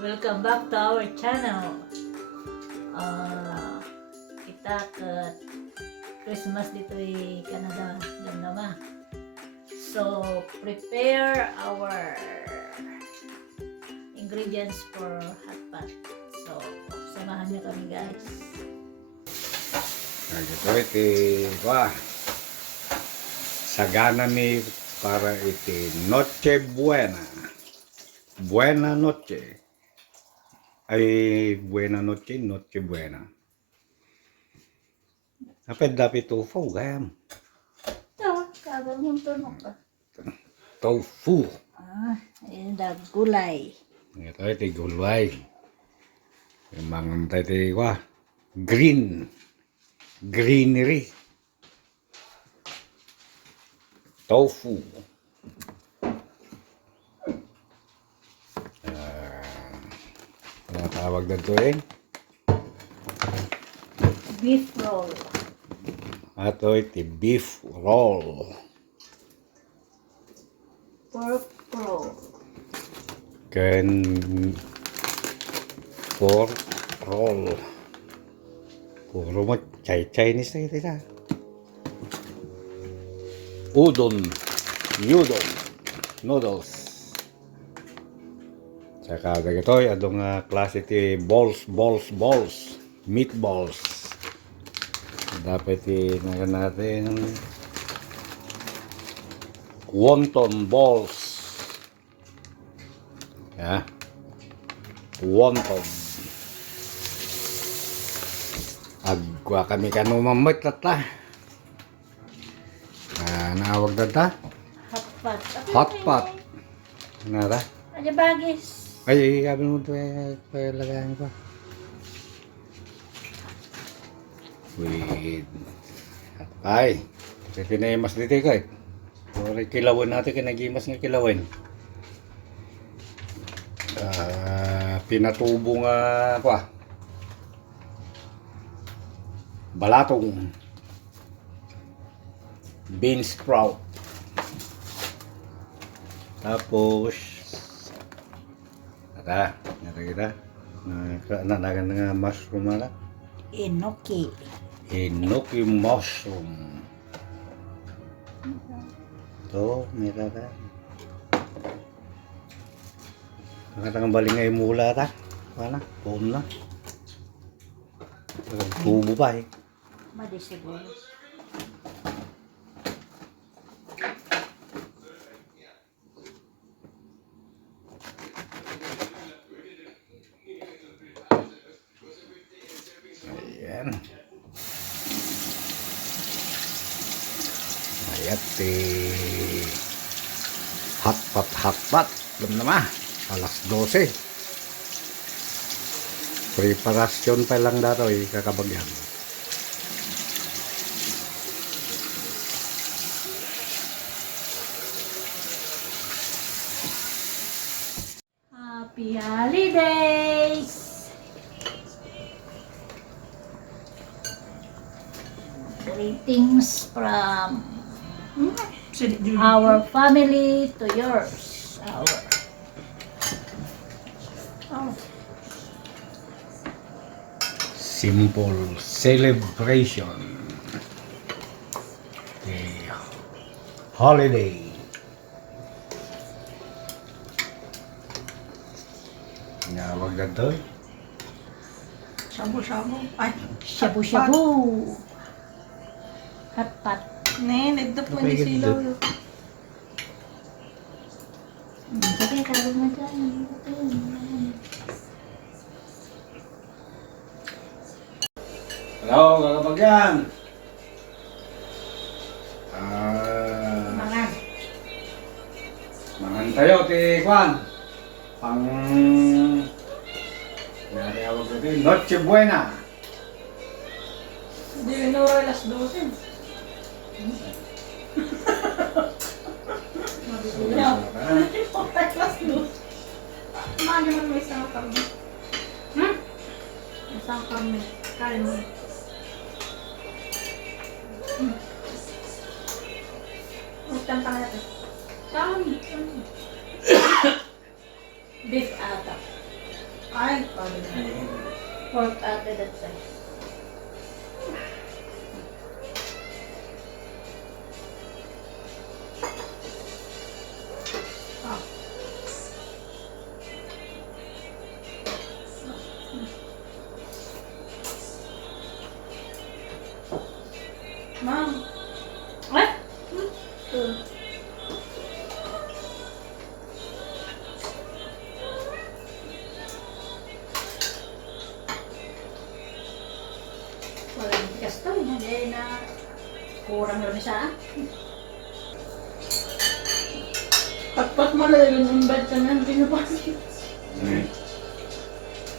welcome back to our channel. Kita ke Christmas dito di Canada, nama. So prepare our ingredients for hot pot. So samahan niyo kami guys. Ito wah sagana mi para iti Noche Buena. Buena noche. Ay buena noche, Noche Buena. Apa dapat tofu gam? Ito, kagal mong tunok ka. Tofu. Ayun da gulay. Ito iti gulay. Memang tadi wah greenery. Tofu. Ano tawag na ito Beef roll. Ato iti beef roll. Pork roll. Ken pork roll. Puro mo Chinese na ito na. Udon. Noodles. Saka ito, adong klase ti balls. Meatballs. Dapat natin wonton balls. Ya. Wonton. Agwa kami kanumamit tata. Nawag tata. Hot pot. Hot pot. Nara. Aja bagis. Ay, sabi mo ito lagayan ko. Wait. Ay. Kasi mas dito ko eh. Sorry, kilawin natin kinagimas nga kilawin. Pinatubo nga balatong bean sprout. Tapos kita nanagan nga mushroom na Enoki mushroom. To, mera ka. Nakatang baling ngay mula ta. Wala, phone na. Tubo pa eh. Madi siguro. Ayan. Ayan hot pot. Alam naman, alas 12. Preparasyon pa lang dato kakabagyan. Happy holidays! Greetings from our family to yours. Simple celebration. The holiday. Nawag na to. Shabu-shabu. Ay, Shabu-shabu. Hot pot. Ne, nagdap mo ni silaw yun. Sige, karo mo dyan. Hello, kakabagyan. Mangan. Mangan tayo, ti Juan. Nangyawag ko din, Noche Buena. Hindi rin oras alas 12. Mabibigyan. Alas 12. Mali man may isang karne. Isang karne. Kain mo. Utang pa natin. Beef ata. Ay, pagod na. Pork ate that size. Ah. Ma'am, Ay! So, walang tigas to. Hindi na kurang lang isa. patpat mo lang yung invite ka na, hindi na pa. Hmm.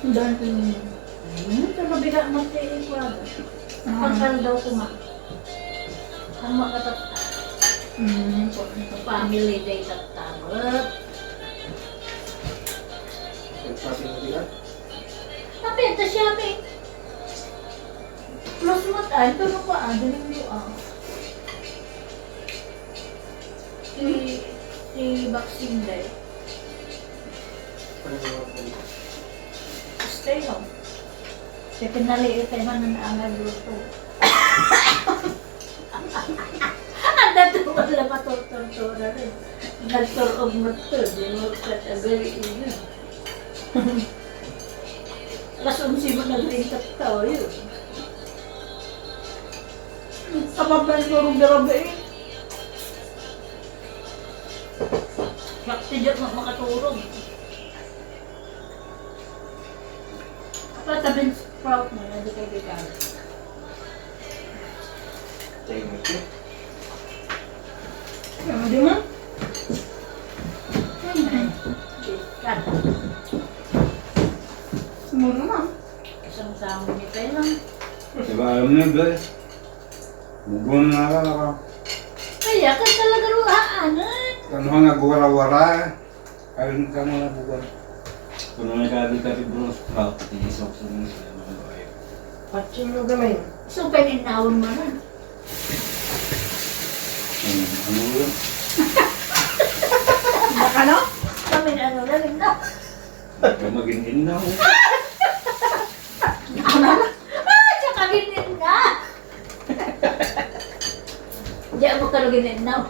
Ang dami ko yun. Ito nabila mo sa ikwado. Pagkal daw ko ma. Ang makatata. Family day tatabot. Tapi ito siya may. Plus mat ay ito na pa daling mo si Boxing Day. Stay lang. Kasi pinaliit ay man ang nagluto. Ang dito wala matutuntura rin. Nagturog mo ito. Di mo very easy. Alas 11 mo naglintat tao yun. Kapag turong darabi eh. Sakti dyan makaturog. Kapag bean sprout mo, hindi kayo bigay. Hindi mo? Kan. Muro na. Isang samo ni tayo lang. Diba alam niyo, guys? Bugon na ka. Kaya ka talaga ruhaanan. Kano nga nagwara-wara. Ayun ka mga bugon. Kung may kabi-kabi bro, sprout, iisok sa mga sila mga bayo. Patsin mo gamay. So, paninawon mo nun. Ano yun? Baka no? Kami na ano lang na. Ikaw maging na ako. Tsaka ginin na. Diyan mo ka ginin na.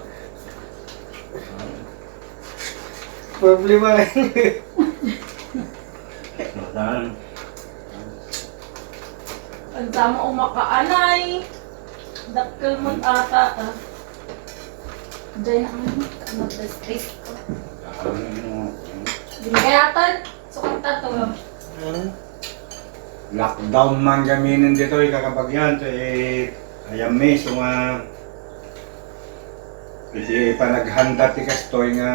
Problema Saan? Ang tama umakaanay. Dakkel mo ata ah. Diyan na mag-stress ko. Ginagayatan. Sukang tato. Lockdown man gaminin dito kakapag yan. Ayam may nga kasi panaghanda ti kastoy nga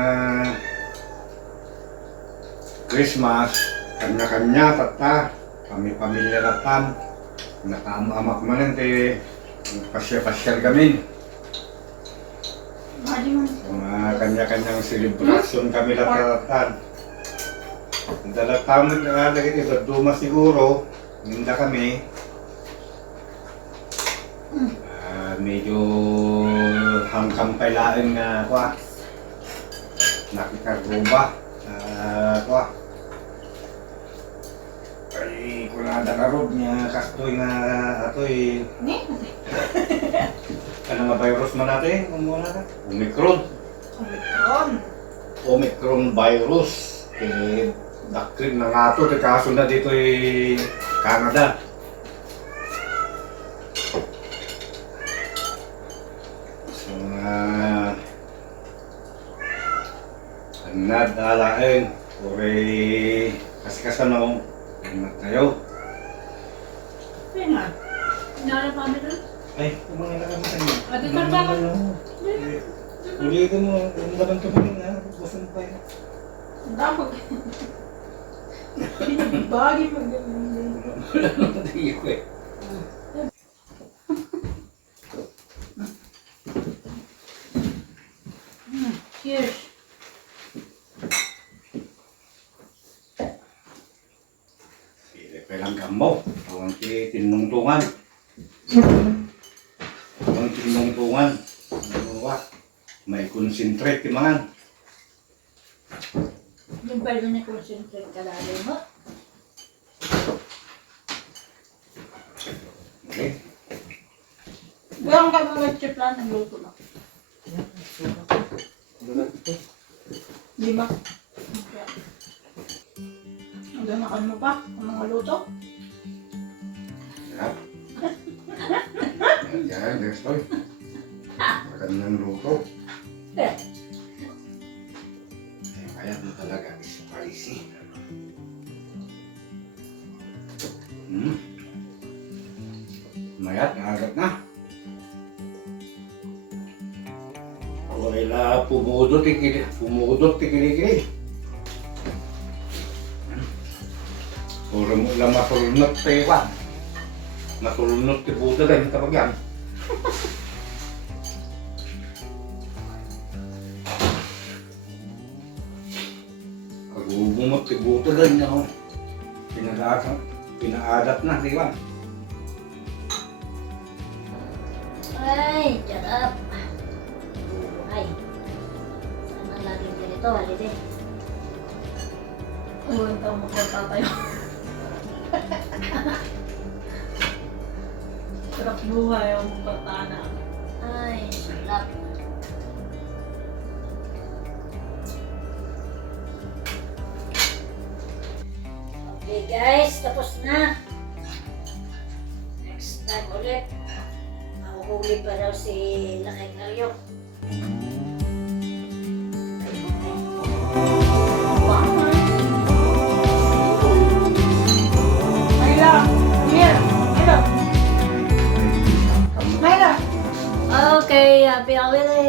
Christmas, kanya-kanya tata, kami pamilya ratan, nakaamak manan ti pasya-pasyal kami. Mga kanya-kanyang selebrasyon kami ratan. Dala taman na lagi ito, duma siguro, minda kami. Medyo hangkang pailain nga kwa. Nakikaruba. Kwa. Ay, kunada na rod niya kastoy nga atoy. Ni? Ano nga virus man natin? Kung na? Omicron. Omicron. Omicron virus. Dakrin na nga ito. Kaso na dito Canada. So, nadalain. Uri kasi no. Ingat kayo. Pinga. Nara pa doon. Ay, kumangin na kami sa'yo. Ate Carla. Ulitin mo. Kung naman tumingin na. Busan pa yun. Ang dapat. Bagi mag-galing. Hindi ko eh. Cheers. Kailang gambo. Tawang tinungtungan. Tawang tinungtungan. Ano ba? May concentrate yung mga. Yung pwede na concentrate ka lalo mo. Kaya ang kami nag-chiplan ng luto na. Di ba? Hanggang nakan mo pa ang mga luto. Yan. Yan, next time. Magandang luto. Kaya na talaga spicy. Mayat, naagad na. Wala pumudot, tikili-kili. Puro mo lang masulunot pa iwan. Masulunot ti buta din kapag yan. Pag bumot ti buta din niya, pinaadat na, di ba? Ay, sarap. Ay. Sana laging ganito, halide. Ulan tayo magpapatayo. Sarap buhay ang magpapana. Ay, sarap. Okay guys, tapos na. Next time ulit. Mahuhuli pa daw si Lakay Karyo. Mayla! Here! Mayla! Mayla! Okay, happy holiday!